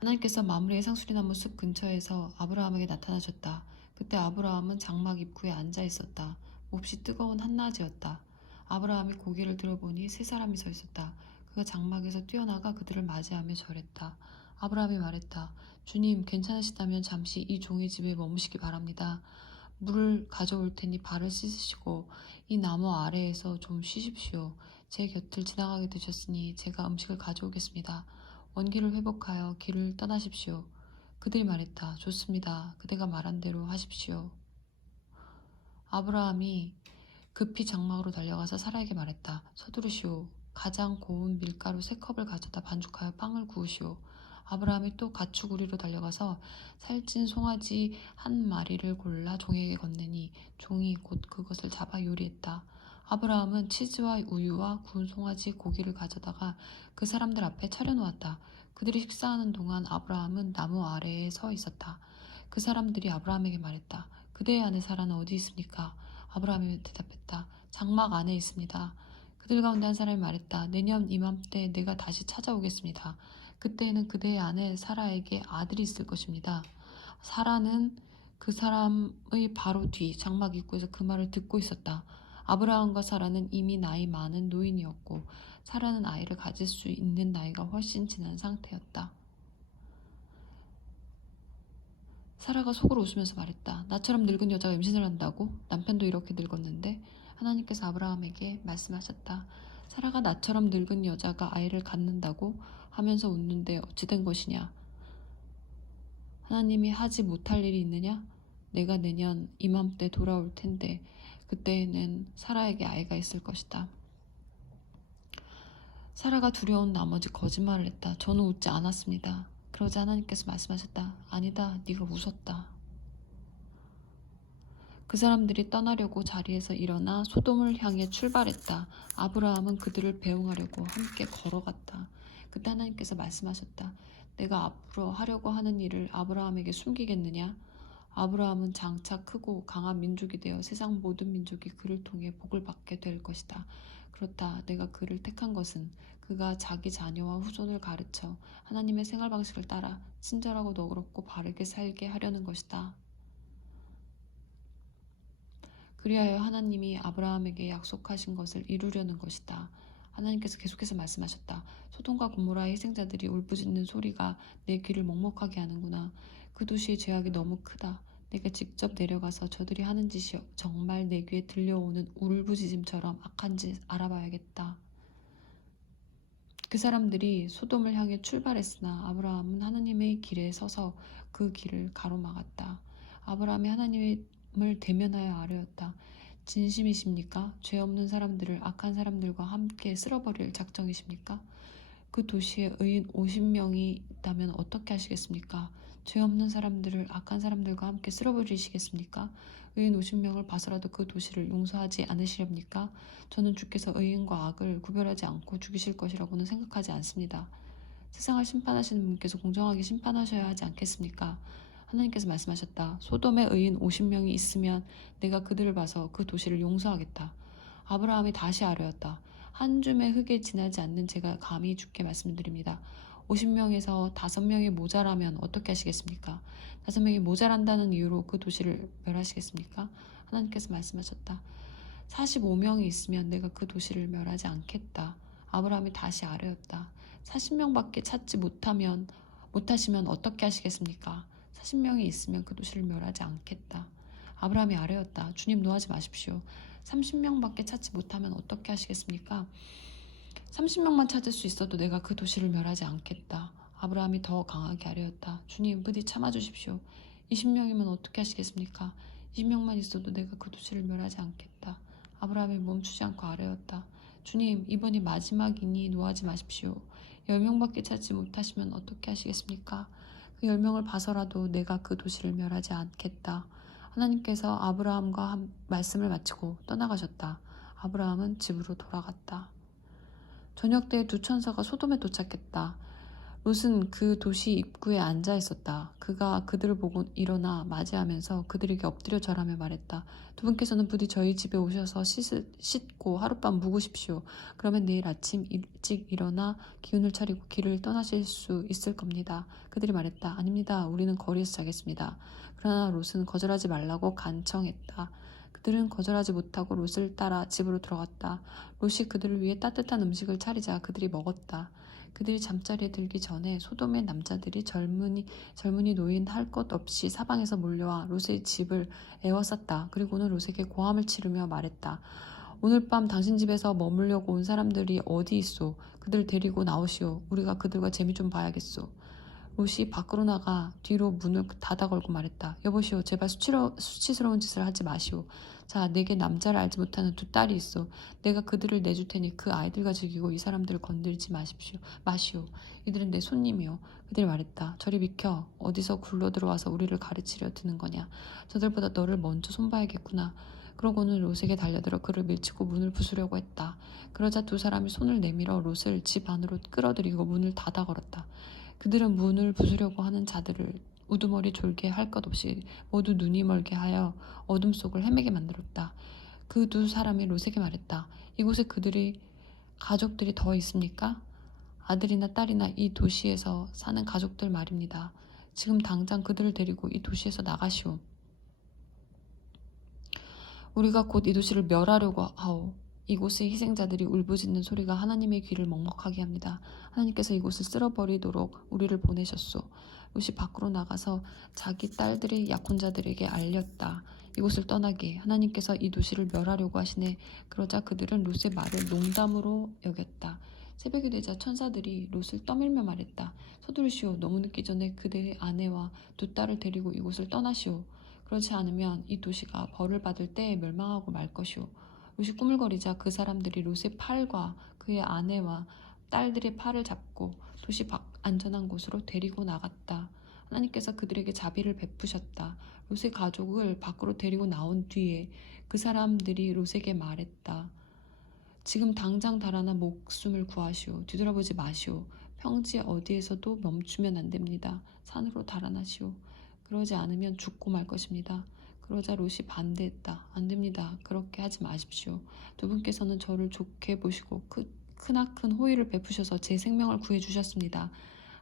하나님께서 마므레의 상수리나무 숲 근처에서 아브라함에게 나타나셨다. 그때 아브라함은 장막 입구에 앉아 있었다. 몹시 뜨거운 한낮이었다. 아브라함이 고개를 들어보니 세 사람이 서 있었다. 그가 장막에서 뛰어나가 그들을 맞이하며 절했다. 아브라함이 말했다. 주님, 괜찮으시다면 잠시 이 종의 집에 머무시기 바랍니다. 물을 가져올 테니 발을 씻으시고 이 나무 아래에서 좀 쉬십시오. 제 곁을 지나가게 되셨으니 제가 음식을 가져오겠습니다. 원기를 회복하여 길을 떠나십시오. 그들이 말했다. 좋습니다. 그대가 말한 대로 하십시오. 아브라함이 급히 장막으로 달려가서 사라에게 말했다. 서두르시오. 가장 고운 밀가루 3컵을 가져다 반죽하여 빵을 구우시오. 아브라함이 또 가축우리로 달려가서 살찐 송아지 1마리를 골라 종에게 건네니 종이 곧 그것을 잡아 요리했다. 아브라함은 치즈와 우유와 구운 송아지 고기를 가져다가 그 사람들 앞에 차려놓았다. 그들이 식사하는 동안 아브라함은 나무 아래에 서 있었다. 그 사람들이 아브라함에게 말했다. 그대의 아내 사라는 어디 있습니까? 아브라함이 대답했다. 장막 안에 있습니다. 그들 가운데 한 사람이 말했다. 내년 이맘때 내가 다시 찾아오겠습니다. 그때에는 그대의 아내 사라에게 아들이 있을 것입니다. 사라는 그 사람의 바로 뒤 장막 입구에서 그 말을 듣고 있었다. 아브라함과 사라는 이미 나이 많은 노인이었고 사라는 아이를 가질 수 있는 나이가 훨씬 지난 상태였다. 사라가 속으로 웃으면서 말했다. 나처럼 늙은 여자가 임신을 한다고? 남편도 이렇게 늙었는데? 하나님께서 아브라함에게 말씀하셨다. 사라가 나처럼 늙은 여자가 아이를 갖는다고 하면서 웃는데 어찌 된 것이냐? 하나님이 하지 못할 일이 있느냐? 내가 내년 이맘때 돌아올 텐데 그때에는 사라에게 아이가 있을 것이다. 사라가 두려운 나머지 거짓말을 했다. 저는 웃지 않았습니다. 그러자 하나님께서 말씀하셨다. 아니다, 네가 웃었다. 그 사람들이 떠나려고 자리에서 일어나 소돔을 향해 출발했다. 아브라함은 그들을 배웅하려고 함께 걸어갔다. 그때 하나님께서 말씀하셨다. 내가 앞으로 하려고 하는 일을 아브라함에게 숨기겠느냐? 아브라함은 장차 크고 강한 민족이 되어 세상 모든 민족이 그를 통해 복을 받게 될 것이다. 그렇다. 내가 그를 택한 것은 그가 자기 자녀와 후손을 가르쳐 하나님의 생활 방식을 따라 친절하고 너그럽고 바르게 살게 하려는 것이다. 그리하여 하나님이 아브라함에게 약속하신 것을 이루려는 것이다. 하나님께서 계속해서 말씀하셨다. 소돔과 고모라의 희생자들이 울부짖는 소리가 내 귀를 먹먹하게 하는구나. 그 도시의 죄악이 너무 크다. 내가 직접 내려가서 저들이 하는 짓이 정말 내 귀에 들려오는 울부짖음처럼 악한지 알아봐야겠다. 그 사람들이 소돔을 향해 출발했으나 아브라함은 하나님의 길에 서서 그 길을 가로막았다. 아브라함이 하나님을 대면하여 아뢰었다. 진심이십니까? 죄 없는 사람들을 악한 사람들과 함께 쓸어버릴 작정이십니까? 그 도시에 의인 50명이 있다면 어떻게 하시겠습니까? 죄 없는 사람들을 악한 사람들과 함께 쓸어버리시겠습니까? 의인 50명을 봐서라도 그 도시를 용서하지 않으시렵니까? 저는 주께서 의인과 악을 구별하지 않고 죽이실 것이라고는 생각하지 않습니다. 세상을 심판하시는 분께서 공정하게 심판하셔야 하지 않겠습니까? 하나님께서 말씀하셨다. 소돔에 의인 50명이 있으면 내가 그들을 봐서 그 도시를 용서하겠다. 아브라함이 다시 아뢰었다. 한 줌의 흙에 지나지 않는 제가 감히 주께 말씀드립니다. 50명에서 5명이 모자라면 어떻게 하시겠습니까? 5명이 모자란다는 이유로 그 도시를 멸하시겠습니까? 하나님께서 말씀하셨다. 45명이 있으면 내가 그 도시를 멸하지 않겠다. 아브라함이 다시 아뢰었다. 40명밖에 찾지 못하시면 어떻게 하시겠습니까? 40명이 있으면 그 도시를 멸하지 않겠다. 아브라함이 아뢰었다. 주님 노하지 마십시오. 30명밖에 찾지 못하면 어떻게 하시겠습니까? 30명만 찾을 수 있어도 내가 그 도시를 멸하지 않겠다. 아브라함이 더 강하게 아뢰었다. 주님 부디 참아주십시오. 20명이면 어떻게 하시겠습니까? 20명만 있어도 내가 그 도시를 멸하지 않겠다. 아브라함이 멈추지 않고 아뢰었다. 주님 이번이 마지막이니 노하지 마십시오. 10명밖에 찾지 못하시면 어떻게 하시겠습니까? 그 10명을 봐서라도 내가 그 도시를 멸하지 않겠다. 하나님께서 아브라함과 말씀을 마치고 떠나가셨다. 아브라함은 집으로 돌아갔다. 저녁 때 두 천사가 소돔에 도착했다. 롯은 그 도시 입구에 앉아 있었다. 그가 그들을 보고 일어나 맞이하면서 그들에게 엎드려 절하며 말했다. 두 분께서는 부디 저희 집에 오셔서 씻고 하룻밤 묵으십시오. 그러면 내일 아침 일찍 일어나 기운을 차리고 길을 떠나실 수 있을 겁니다. 그들이 말했다. 아닙니다. 우리는 거리에서 자겠습니다. 그러나 롯은 거절하지 말라고 간청했다. 그들은 거절하지 못하고 롯을 따라 집으로 들어갔다. 롯이 그들을 위해 따뜻한 음식을 차리자 그들이 먹었다. 그들이 잠자리에 들기 전에 소돔의 남자들이 젊은이 노인 할 것 없이 사방에서 몰려와 롯의 집을 에워쌌다. 그리고는 롯에게 고함을 치르며 말했다. 오늘 밤 당신 집에서 머물려고 온 사람들이 어디 있소? 그들 데리고 나오시오. 우리가 그들과 재미 좀 봐야겠소. 롯이 밖으로 나가 뒤로 문을 닫아 걸고 말했다. 여보시오, 제발 수치스러운 짓을 하지 마시오. 자, 내게 남자를 알지 못하는 두 딸이 있어. 내가 그들을 내줄 테니 그 아이들과 즐기고 이 사람들을 건드리지 마시오. 이들은 내 손님이요. 그들이 말했다. 저리 비켜. 어디서 굴러 들어와서 우리를 가르치려 드는 거냐. 저들보다 너를 먼저 손봐야겠구나. 그러고는 롯에게 달려들어 그를 밀치고 문을 부수려고 했다. 그러자 두 사람이 손을 내밀어 롯을 집 안으로 끌어들이고 문을 닫아 걸었다. 그들은 문을 부수려고 하는 자들을 우두머리 졸게 할 것 없이 모두 눈이 멀게 하여 어둠 속을 헤매게 만들었다. 그 두 사람이 롯에게 말했다. 이곳에 그들의 가족들이 더 있습니까? 아들이나 딸이나 이 도시에서 사는 가족들 말입니다. 지금 당장 그들을 데리고 이 도시에서 나가시오. 우리가 곧 이 도시를 멸하려고 하오. 이곳의 희생자들이 울부짖는 소리가 하나님의 귀를 먹먹하게 합니다. 하나님께서 이곳을 쓸어버리도록 우리를 보내셨소. 롯이 밖으로 나가서 자기 딸들의 약혼자들에게 알렸다. 이곳을 떠나게 하나님께서 이 도시를 멸하려고 하시네. 그러자 그들은 롯의 말을 농담으로 여겼다. 새벽이 되자 천사들이 롯을 떠밀며 말했다. 서두르시오. 너무 늦기 전에 그대의 아내와 두 딸을 데리고 이곳을 떠나시오. 그렇지 않으면 이 도시가 벌을 받을 때에 멸망하고 말 것이오. 롯이 꾸물거리자 그 사람들이 롯의 팔과 그의 아내와 딸들의 팔을 잡고 도시 밖 안전한 곳으로 데리고 나갔다. 하나님께서 그들에게 자비를 베푸셨다. 롯의 가족을 밖으로 데리고 나온 뒤에 그 사람들이 롯에게 말했다. 지금 당장 달아나 목숨을 구하시오. 뒤돌아보지 마시오. 평지 어디에서도 멈추면 안 됩니다. 산으로 달아나시오. 그러지 않으면 죽고 말 것입니다. 그러자 롯이 반대했다. 안 됩니다. 그렇게 하지 마십시오. 두 분께서는 저를 좋게 보시고 크나큰 호의를 베푸셔서 제 생명을 구해주셨습니다.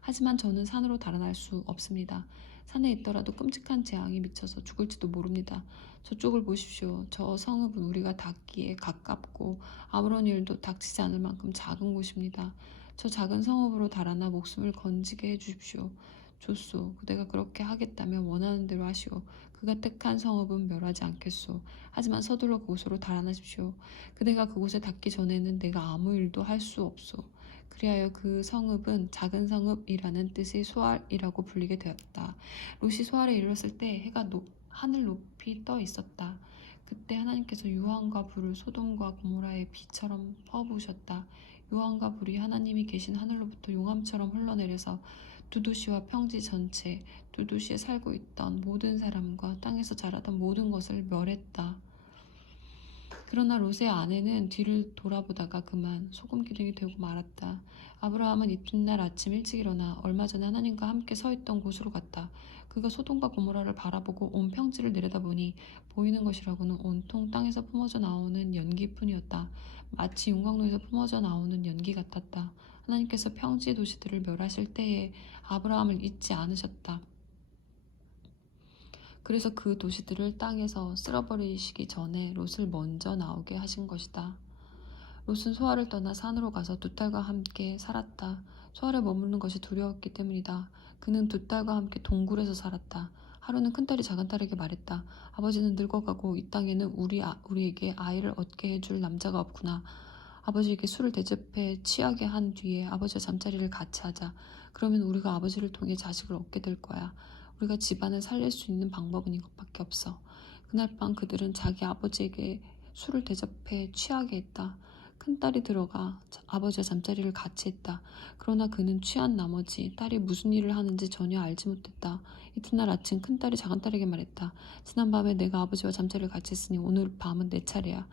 하지만 저는 산으로 달아날 수 없습니다. 산에 있더라도 끔찍한 재앙이 미쳐서 죽을지도 모릅니다. 저쪽을 보십시오. 저 성읍은 우리가 닿기에 가깝고 아무런 일도 닥치지 않을 만큼 작은 곳입니다. 저 작은 성읍으로 달아나 목숨을 건지게 해주십시오. 좋소. 그대가 그렇게 하겠다면 원하는 대로 하시오. 그가 택한 성읍은 멸하지 않겠소. 하지만 서둘러 그곳으로 달아나십시오. 그대가 그곳에 닿기 전에는 내가 아무 일도 할 수 없소. 그리하여 그 성읍은 작은 성읍이라는 뜻의 소알이라고 불리게 되었다. 롯이 소알에 이르렀을 때 해가 하늘 높이 떠 있었다. 그때 하나님께서 유황과 불을 소돔과 고모라의 비처럼 퍼부으셨다. 유황과 불이 하나님이 계신 하늘로부터 용암처럼 흘러내려서 두 도시와 평지 전체, 두 도시에 살고 있던 모든 사람과 땅에서 자라던 모든 것을 멸했다. 그러나 롯의 아내는 뒤를 돌아보다가 그만 소금 기둥이 되고 말았다. 아브라함은 이튿날 아침 일찍 일어나 얼마 전에 하나님과 함께 서 있던 곳으로 갔다. 그가 소돔과 고모라를 바라보고 온 평지를 내려다보니 보이는 것이라고는 온통 땅에서 뿜어져 나오는 연기뿐이었다. 마치 용광로에서 뿜어져 나오는 연기 같았다. 하나님께서 평지 도시들을 멸하실 때에 아브라함을 잊지 않으셨다. 그래서 그 도시들을 땅에서 쓸어버리시기 전에 롯을 먼저 나오게 하신 것이다. 롯은 소알을 떠나 산으로 가서 두 딸과 함께 살았다. 소알에 머무르는 것이 두려웠기 때문이다. 그는 두 딸과 함께 동굴에서 살았다. 하루는 큰딸이 작은딸에게 말했다. 아버지는 늙어가고 이 땅에는 우리에게 아이를 얻게 해줄 남자가 없구나. 아버지에게 술을 대접해 취하게 한 뒤에 아버지와 잠자리를 같이 하자. 그러면 우리가 아버지를 통해 자식을 얻게 될 거야. 우리가 집안을 살릴 수 있는 방법은 이것밖에 없어. 그날 밤 그들은 자기 아버지에게 술을 대접해 취하게 했다. 큰딸이 들어가 아버지와 잠자리를 같이 했다. 그러나 그는 취한 나머지 딸이 무슨 일을 하는지 전혀 알지 못했다. 이튿날 아침 큰딸이 작은딸에게 말했다. 지난밤에 내가 아버지와 잠자리를 같이 했으니 오늘 밤은 내 차례야.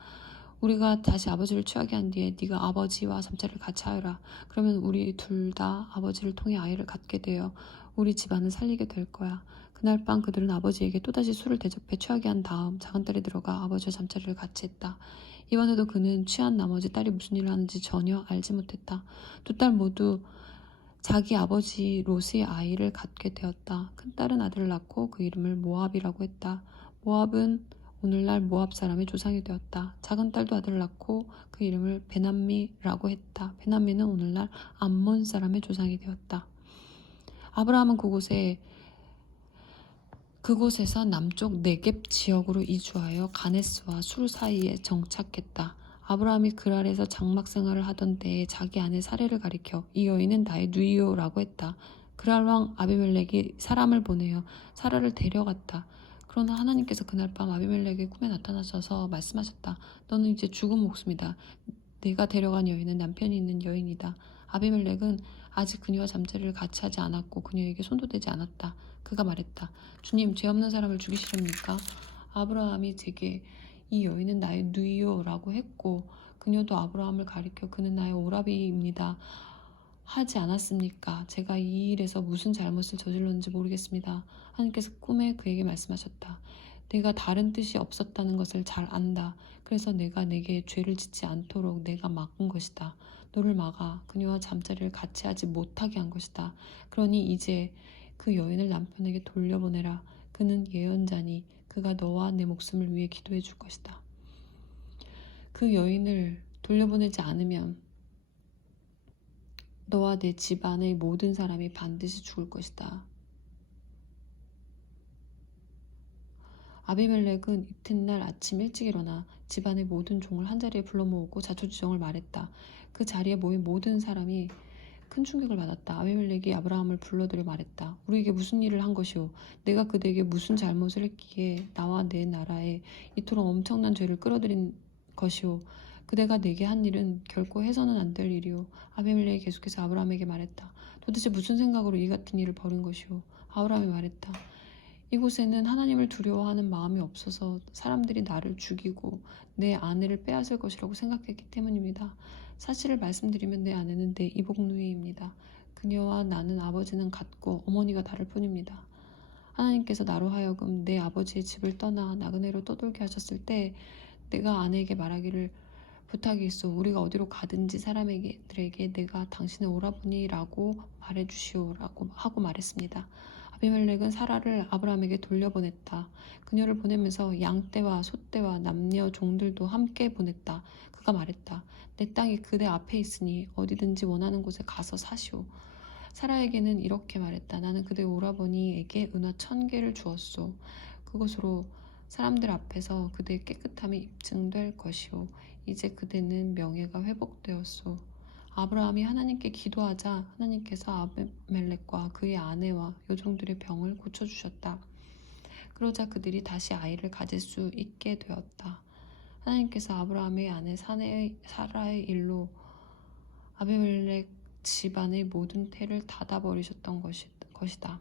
우리가 다시 아버지를 취하게 한 뒤에 네가 아버지와 잠자리를 같이 하여라. 그러면 우리 둘 다 아버지를 통해 아이를 갖게 되어 우리 집안을 살리게 될 거야. 그날 밤 그들은 아버지에게 또다시 술을 대접해 취하게 한 다음 작은 딸이 들어가 아버지와 잠자리를 같이 했다. 이번에도 그는 취한 나머지 딸이 무슨 일을 하는지 전혀 알지 못했다. 두 딸 모두 자기 아버지 롯의 아이를 갖게 되었다. 큰딸은 아들을 낳고 그 이름을 모압이라고 했다. 모압은 오늘날 모압 사람의 조상이 되었다. 작은 딸도 아들을 낳고 그 이름을 베남미라고 했다. 베남미는 오늘날 암몬 사람의 조상이 되었다. 아브라함은 그곳에서 남쪽 네겝 지역으로 이주하여 가네스와 술 사이에 정착했다. 아브라함이 그랄에서 장막 생활을 하던 때에 자기 아내 사레를 가리켜 이 여인은 나의 누이요라고 했다. 그랄 왕 아비멜렉이 사람을 보내어 사라를 데려갔다. 그러나 하나님께서 그날 밤 아비멜렉의 꿈에 나타나셔서 말씀하셨다. 너는 이제 죽은 목숨이다. 내가 데려간 여인은 남편이 있는 여인이다. 아비멜렉은 아직 그녀와 잠자리를 같이 하지 않았고 그녀에게 손도 대지 않았다. 그가 말했다. 주님, 죄 없는 사람을 죽이시렵니까? 아브라함이 제게 이 여인은 나의 누이요라고 했고 그녀도 아브라함을 가리켜 그는 나의 오라비입니다. 하지 않았습니까? 제가 이 일에서 무슨 잘못을 저질렀는지 모르겠습니다. 하나님께서 꿈에 그에게 말씀하셨다. 내가 다른 뜻이 없었다는 것을 잘 안다. 그래서 내가 내게 죄를 짓지 않도록 내가 막은 것이다. 너를 막아 그녀와 잠자리를 같이 하지 못하게 한 것이다. 그러니 이제 그 여인을 남편에게 돌려보내라. 그는 예언자니 그가 너와 내 목숨을 위해 기도해 줄 것이다. 그 여인을 돌려보내지 않으면 너와 내 집안의 모든 사람이 반드시 죽을 것이다. 아비멜렉은 이튿날 아침 일찍 일어나 집안의 모든 종을 한자리에 불러 모으고 자초지종을 말했다. 그 자리에 모인 모든 사람이 큰 충격을 받았다. 아비멜렉이 아브라함을 불러들여 말했다. 우리에게 무슨 일을 한 것이오? 내가 그대에게 무슨 잘못을 했기에 나와 내 나라에 이토록 엄청난 죄를 끌어들인 것이오? 그대가 내게 한 일은 결코 해서는 안 될 일이오. 아비멜렉이 계속해서 아브라함에게 말했다. 도대체 무슨 생각으로 이 같은 일을 벌인 것이오? 아브라함이 말했다. 이곳에는 하나님을 두려워하는 마음이 없어서 사람들이 나를 죽이고 내 아내를 빼앗을 것이라고 생각했기 때문입니다. 사실을 말씀드리면 내 아내는 내 이복누이입니다. 그녀와 나는 아버지는 같고 어머니가 다를 뿐입니다. 하나님께서 나로 하여금 내 아버지의 집을 떠나 나그네로 떠돌게 하셨을 때 내가 아내에게 말하기를 부탁이 있어 우리가 어디로 가든지 사람들에게 내가 당신의 오라버니라고 말해주시오라고 하고 말했습니다. 아비멜렉은 사라를 아브라함에게 돌려보냈다. 그녀를 보내면서 양떼와 소떼와 남녀 종들도 함께 보냈다. 그가 말했다. 내 땅이 그대 앞에 있으니 어디든지 원하는 곳에 가서 사시오. 사라에게는 이렇게 말했다. 나는 그대 오라버니에게 은화 1000개를 주었소. 그것으로 사람들 앞에서 그대의 깨끗함이 입증될 것이오. 이제 그대는 명예가 회복되었소. 아브라함이 하나님께 기도하자 하나님께서 아비멜렉과 그의 아내와 여종들의 병을 고쳐주셨다. 그러자 그들이 다시 아이를 가질 수 있게 되었다. 하나님께서 아브라함의 아내 사라의 일로 아비멜렉 집안의 모든 태를 닫아버리셨던 것이다.